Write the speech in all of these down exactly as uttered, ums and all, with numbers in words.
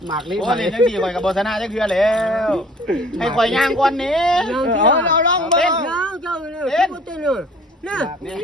หมากลิ้นโอ้เล่นยังดีกว่ากับโบสนาจักเทื่อแล้วให้ข่อยย่างก่อนนี้เอาเอาลองเบิ่งย่างเจ้าเลยเต้นเต้นเลยเนี่ย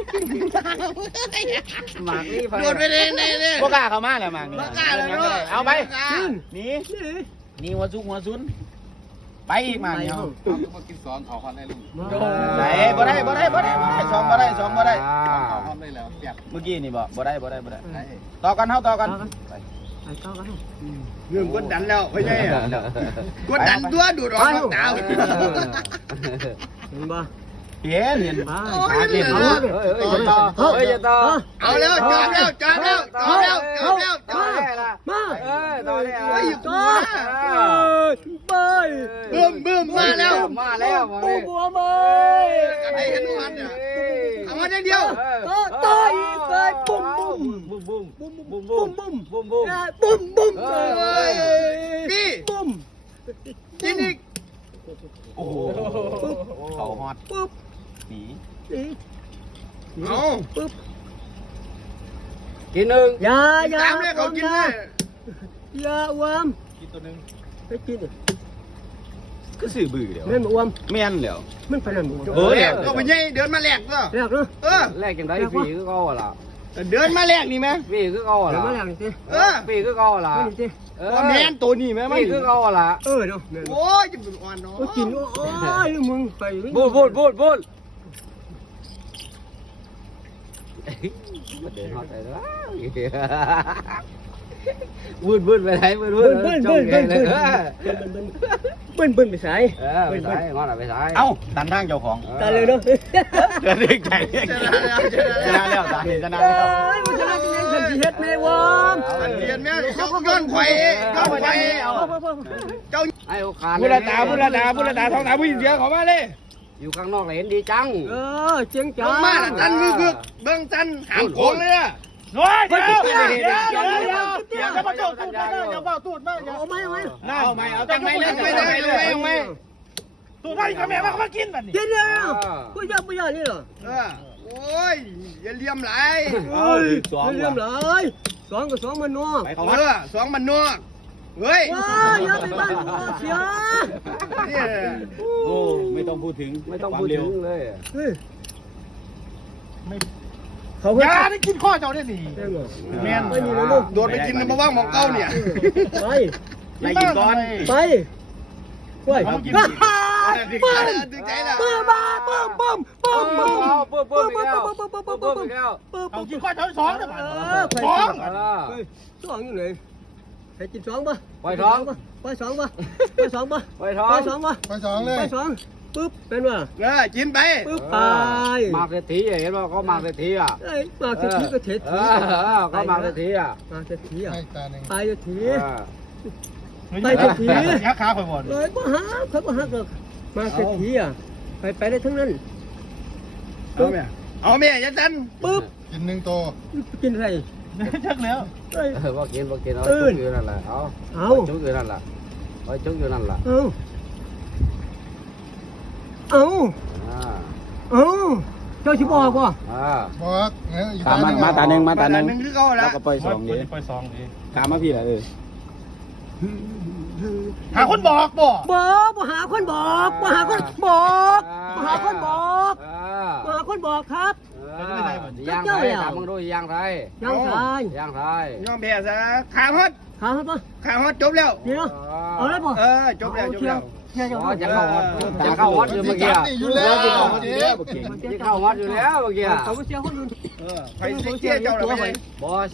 หมากลิ้นโดดไปเลยนี่ๆบ่กล้าเข้ามาแล้วหมากนี่เอาไปหนีหนีหัวซุกหัวซุนไปอีกหมากนี่เฮามากินสองเขาคอนได้ลุงไหนบ่ได้บ่ได้บ่ได้บ่ได้สองบ่ได้สองบ่ได้เขาคอนได้แล้วเปียกเมื่อกี้นี่บ่บ่ได้บ่ได้บ่ได้ต่อกันเฮาต่อกันไปไปต่อกันเรื่องกดดันแล้วไม่ใช่กดดันตัวดูดออกนอกดาวเห็นป่ะเห็นเห็นไปขาเห็นเฮ้ยเฮ้ยต่อเฮ้ยจะต่อเอาแล้วจอดแล้วจอดแล้วจอดแล้วจอดแล้วจอดมาเอ้ยต่อเลยเฮ้ยต่อไปบึ้มบึ้มมาแล้วมาแล้วปูบัวมาไอ้เห็นมันเนี่ยเอามาได้เดียวต่อต่ออีกไปปุ้มปุ้มบุ้มบุ้มปุ้มบุ้มปุ้บุ้มมปุ้มบุ้มบุ้มปุ้มปุ้มพี่ปุ้มกินอีกโอ้โหเขาฮอตปุ๊บหนีนี่เอาปุ๊บกินหนึ่งอย่าอย่าตามเลยเขากินเลยอย่าอ้วมกินตัวนึงไปกินก็สื่อบื้อเดี๋ยวแม่นอ้วมแม่นเดี๋ยวมันไปนั่นบ่เออเนี่ยก็ไปยัยเดินมาแลกก็แรกเนาะเออแรกยังได้ฟรีก็เอาล่ะเดินมาแลกนี่ไหมฟรีก็เอาเดี๋ยวล่ะมาแรกนี่สิเออฟรีก็เอาล่ะไม่นี่สิเออว่าแม่นตัวนี้ไหมฟมันรีก็เอาล่ะเออเนาะแม่นโอ้ยจะเป็นอ่อนเนาะโอ้กินโอ้ยมึงไปบูดบูดบูดบูดเดินฮอตไปแล้วบูดบูดไปไหนบูดบูเบิ้ดนเบิ้นจ้เบิ้องนใหญ่เบิ้นเลยเบิ้นเบิ้นเบิ้นเบิ้นไปสายเออไปสายงอนอ่ะไปสายเอ้าตันทางเจ้าของตายเลยเนาะเกิดเรื่องใจชนะแล้วชนะแล้วชนะแล้วชนะแล้วเอ้ยมันจะมากินยังสันติเฮ็ดแม่วอมเรียนแม่เขาย้อนไข่ย้อนไข่เอาเจ้าให้โอกาสบุรดาบุรดาบุรดาท้องตาผู้หญิงเดียวเขามาเลยอยู่ข้างนอกเห็นดีจังเออเจียงลจ้างมาจันมือบึกเบิ้งจันหางโขงเลยอะน้อยเดี๋ยวเดี๋ยวเดี๋ยวเดี๋ยวเดี๋ยวเดี๋ยวจะมาเจ้าตูดมาเดี๋ยวเบาตูดมาเอาไหมเอาไหมน่าเอาไหมเอาตั้งไหมเลยตั้งไหมเลยตั้งไหมเอาไหมตูดมาอีกแม่มาเขามากินแบบนี้กินเลยกูยอมกูยอมนี่เหรอเออโอ้ยอย่าเลี้ยมไหลเฮ้ยเรื่องเลยสองกับสองมันนัวไปเขาเออสองมันนัวเฮ้ยว้าอย่าไปบ้านเสียเนี่ยโอ้ไม่ต้องพูดถึงไม่ต้องพูดถึงเลยเฮ้ยเขาเขาอย่าเฮ้ยได้กินข้อเจ้าได้หนิแม่งเหรอแม่นไม่มีเลยลูกโดดไปกินมาว่างมองเก้าเนี่ยไปไล่กินก่อนไปไปเขากินฮ่าดีฮ่าดึงปึ้ใจมดึงใจแล้วปึ้มมาปึ้มปึ้มปึ้มปึ้มเพิ่มเพิ่มอีกแล้วเพิ่มเพิ่มอีกแล้วปึ้มเขากินข้อเจ้าสองนะเออไปสองสองอยู่ไหนไปกินสองป่ะปล่อยท้องไปสองป่ะไปสองป่ะปล่อยท้องไปสองป่ะไปสองเลยไปสองปึ๊บเป็นว่าเออกินไปปึ๊บไปมาเศรษฐีเห็นว่าเขามาเศรษฐีอ่ะเอ้ยมาเศรษฐีก็เศรษเอฐีอเขามาเศรษฐีอ่ะมาเศรษฐีอ่ะให้ตาหนึ่งไปเศรษฐีเออไปเศรษฐียักษ์ขาไปหมดเลยมาหาเขามาหาก็มาเศรษฐีอ่ะไปไปได้ทั้งนั้นเอาแม่เอาแม่ยันจันปึ๊บกินหนึ่งโตกินอะไรชักแล้วเอ้ยเออว่ากินว่ากินเอาจุกอยู่นั่นแหละเอาเอาจุกอยู่นั่นแหละเอาจุกอยู่นั่นแหละเอาเอาอ่าเอาเจ้าชิบอกว่าอ่าบอกเนี่ยอีกตามตาหนึ่งมาตาหนึ่งมาตาหนึ่งคือเขาแล้วก็ปล่อยสองดีปล่อยสองดีตามมาพี่ละเออหาคนบอกบ่บอกมาหาคนบอกมาหาคนบอกมาหาคนบอกอ่ามาหาคนบอกครับย่างไรถามมึงดูย่างไรยังชายย่างไรยอมแพ้ซะขาฮอดขาเขาปะขาฮอดจบแล้วเดี๋ยวเอาเลยป่ะเออจบแล้วจบแล้วเชียร์อ๋อเชีจะยร์เข้าวัดจะเข้าวัดอยู่เมื่อกี้นี่อยู่แล้วจะเจ๊เข้าวัดอยู่แล้วเมื่อกี้เขาเชียร์คนอื่นเออใครเชี่ยเจ้าเราไปบอส